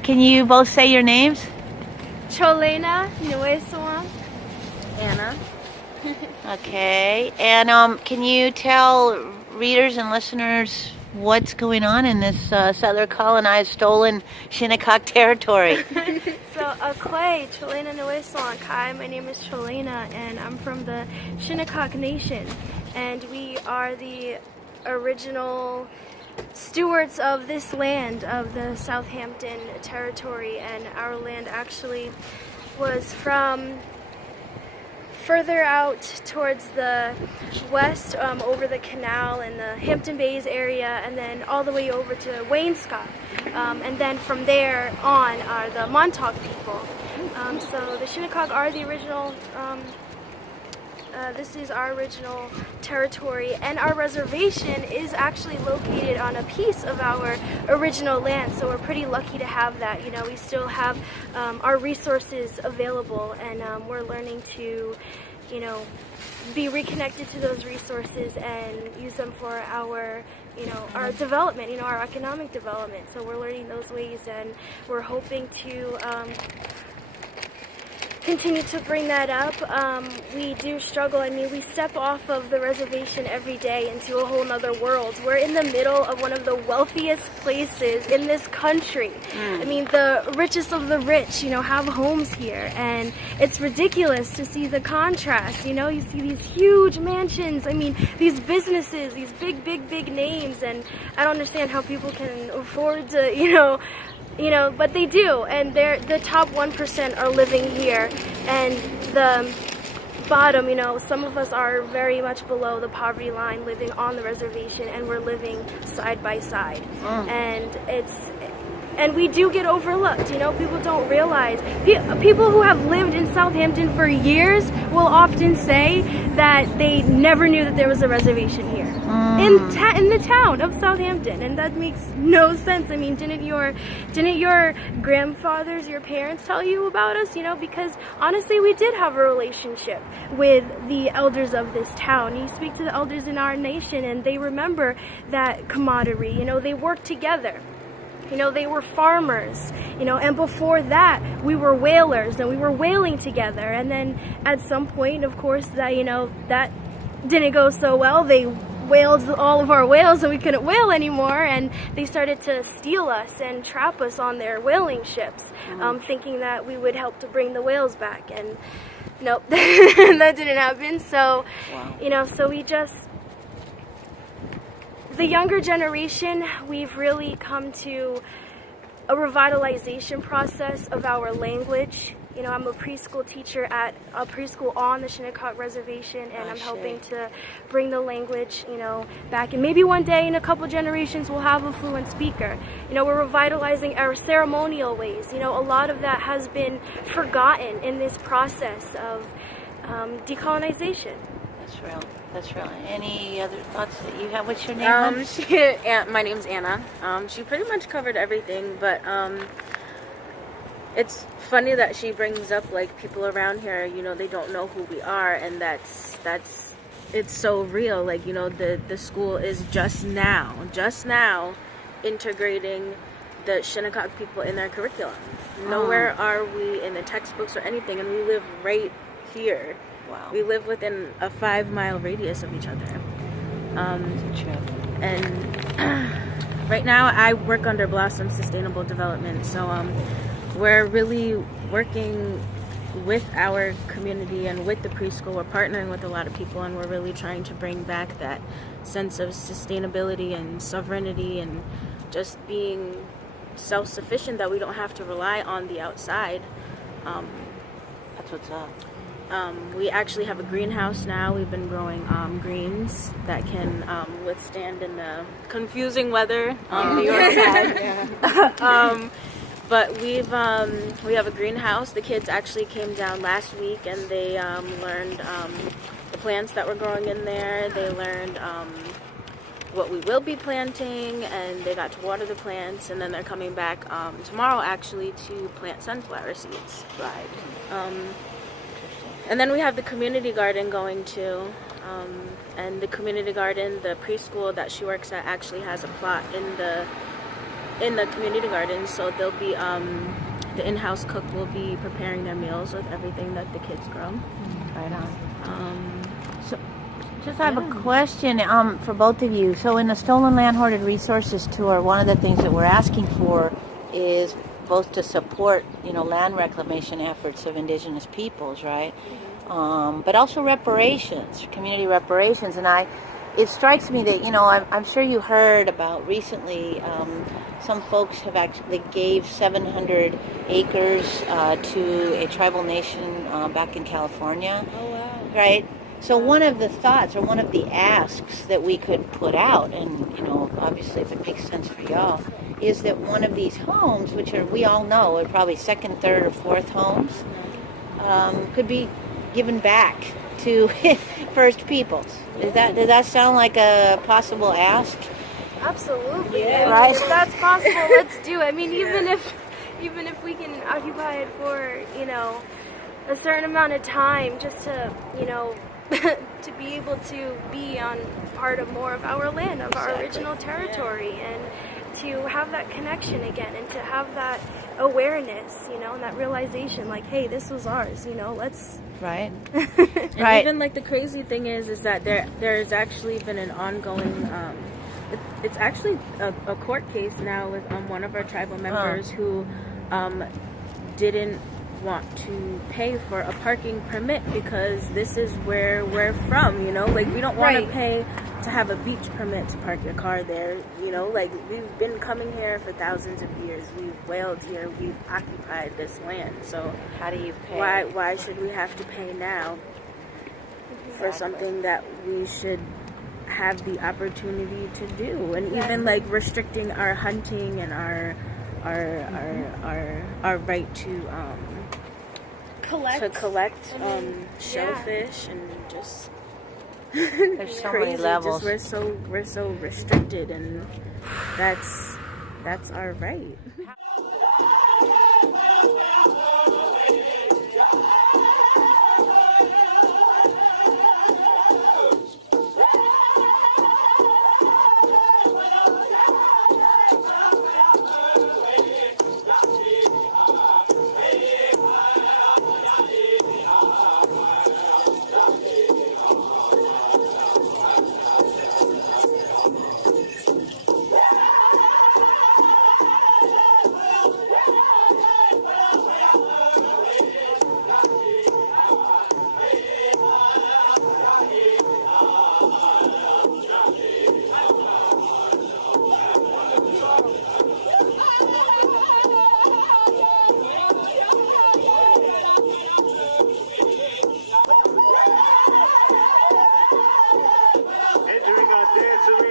Can you both say your names? Cholena, Nuesawan. Anna. Okay. And can you tell readers and listeners what's going on in this settler colonized, stolen Shinnecock territory? So, Akwe, Cholena Nuesawan Kai. My name is Cholena, and I'm from the Shinnecock Nation. And we are the original stewards of this land, of the Southampton territory. And our land actually was from further out towards the west, over the canal in the Hampton Bays area, and then all the way over to Wainscott. And then from there on are the Montauk people. So the Shinnecock are the original, this is our original territory, and our reservation is actually located on a piece of our original land, so we're pretty lucky to have that. We still have our resources available, and we're learning to, be reconnected to those resources and use them for our, our development, our economic development. So we're learning those ways, and we're hoping to continue to bring that up. We do struggle. We step off of the reservation every day into a whole nother world. We're in the middle of one of the wealthiest places in this country. The richest of the rich, have homes here, and it's ridiculous to see the contrast. You see these huge mansions, these businesses, these big names, and I don't understand how people can afford to, but they do, and the top 1% are living here, and the bottom, some of us are very much below the poverty line, living on the reservation, and we're living side by side, and we do get overlooked. People don't realize. People who have lived in Southampton for years will often say that they never knew that there was a reservation here in the town of Southampton, and that makes no sense. Didn't your grandfathers, your parents tell you about us? Because honestly, we did have a relationship with the elders of this town. You speak to the elders in our nation, and they remember that camaraderie. They worked together. They were farmers, and before that, we were whalers, and we were whaling together. And then at some point, of course, that didn't go so well. They whaled all of our whales, and we couldn't whale anymore, and they started to steal us and trap us on their whaling ships, thinking that we would help to bring the whales back. And nope, that didn't happen. So, so we just... The younger generation, we've really come to a revitalization process of our language. I'm a preschool teacher at a preschool on the Shinnecock Reservation, and I'm helping to bring the language, back. And maybe one day, in a couple generations, we'll have a fluent speaker. We're revitalizing our ceremonial ways. A lot of that has been forgotten in this process of decolonization. That's real. Any other thoughts that you have? What's your name? My name's Anna. She pretty much covered everything, but it's funny that she brings up people around here. They don't know who we are, and that's it's so real. The school is just now integrating the Shinnecock people in their curriculum. Nowhere are we in the textbooks or anything, and we live right here. Wow. We live within a 5-mile radius of each other. And right now I work under Blossom Sustainable Development, so we're really working with our community and with the preschool. We're partnering with a lot of people, and we're really trying to bring back that sense of sustainability and sovereignty and just being self-sufficient, that we don't have to rely on the outside. That's what's up. We actually have a greenhouse now. We've been growing greens that can withstand in the confusing weather on New York side. But we have a greenhouse. The kids actually came down last week, and they learned the plants that we're growing in there. They learned what we will be planting, and they got to water the plants, and then they're coming back tomorrow actually to plant sunflower seeds. And then we have the community garden going too, and the community garden, the preschool that she works at actually has a plot in in the community garden. So they'll be the in-house cook will be preparing their meals with everything that the kids grow. Right on. So, just have Yeah. a question for both of you. So in the Stolen Land Hoarded Resources Tour, one of the things that we're asking for is both to support, land reclamation efforts of indigenous peoples, right? But also reparations, community reparations. And it strikes me that, I'm sure you heard about recently, some folks have actually gave 700 acres to a tribal nation back in California. Oh wow! Right. So one of the thoughts, or one of the asks that we could put out, and obviously if it makes sense for y'all, is that one of these homes, which we all know are probably second, third, or fourth homes, could be given back to First Peoples. Does that sound like a possible ask? Absolutely. Yeah. Right. If that's possible, let's do it. I mean, even if we can occupy it for a certain amount of time, just to to be able to be on part of more of our land, of our original territory, and to have that connection again, and to have that awareness, and that realization, like, hey, this was ours. Let's. Right. And Right. even like the crazy thing is that there has actually been an ongoing. It's actually a court case now with one of our tribal members who didn't want to pay for a parking permit because this is where we're from, like we don't want to pay to have a beach permit to park your car there, like we've been coming here for thousands of years, we've wailed here, we've occupied this land, so How do you pay? why should we have to pay now for something that we should have the opportunity to do? And even like restricting our hunting and our right to collect shellfish and just There's so many crazy. levels. Just we're so restricted, and that's our right.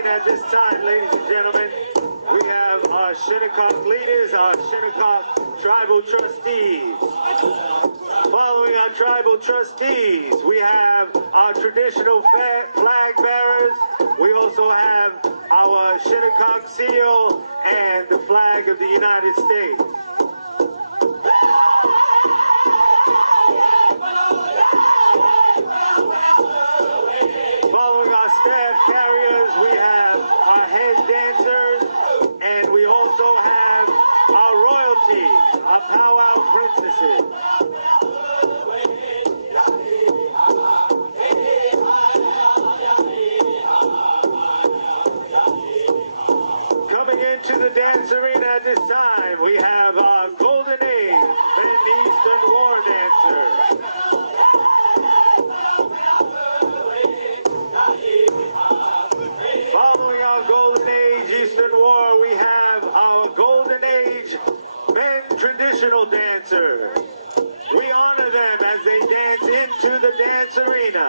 At this time, ladies and gentlemen, we have our Shinnecock leaders, our Shinnecock tribal trustees. Following our tribal trustees, we have our traditional flag bearers. We also have our Shinnecock seal and the flag of the United States. Following our staff carriers, we have our head dancers, and we also have our royalty, our powwow princesses. Coming into the dance arena at this time, we have our Golden Age Bend Eastern War Dancer. Following our Golden Age Eastern War, we have our Golden Age Men Traditional Dancer. We honor them as they dance into the dance arena.